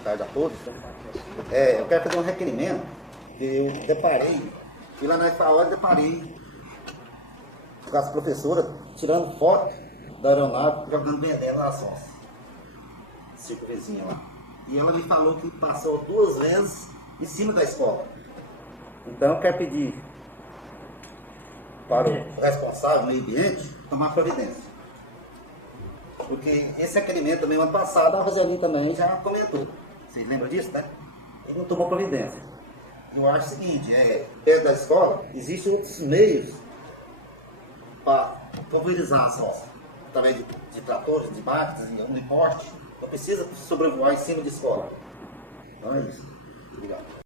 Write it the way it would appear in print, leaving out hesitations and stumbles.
tarde a todos. Eu quero fazer um requerimento, que eu deparei, fui lá na FAO e deparei com as professoras tirando foto da aeronave, jogando veneno na sonsa, circo vizinho lá. E ela me falou que passou 2 vezes em cima da escola. Então eu quero pedir para o responsável do meio ambiente tomar providência. Porque esse requerimento também, ano passado, a Roseli também já comentou. Vocês lembram disso, né? Ele não tomou providência. Eu acho o seguinte, perto da escola, existem outros meios para pulverizar a sonsa. Através de tratores, de máquinas, de uniporte. Não precisa sobrevoar em cima de escola. Então é isso. Obrigado.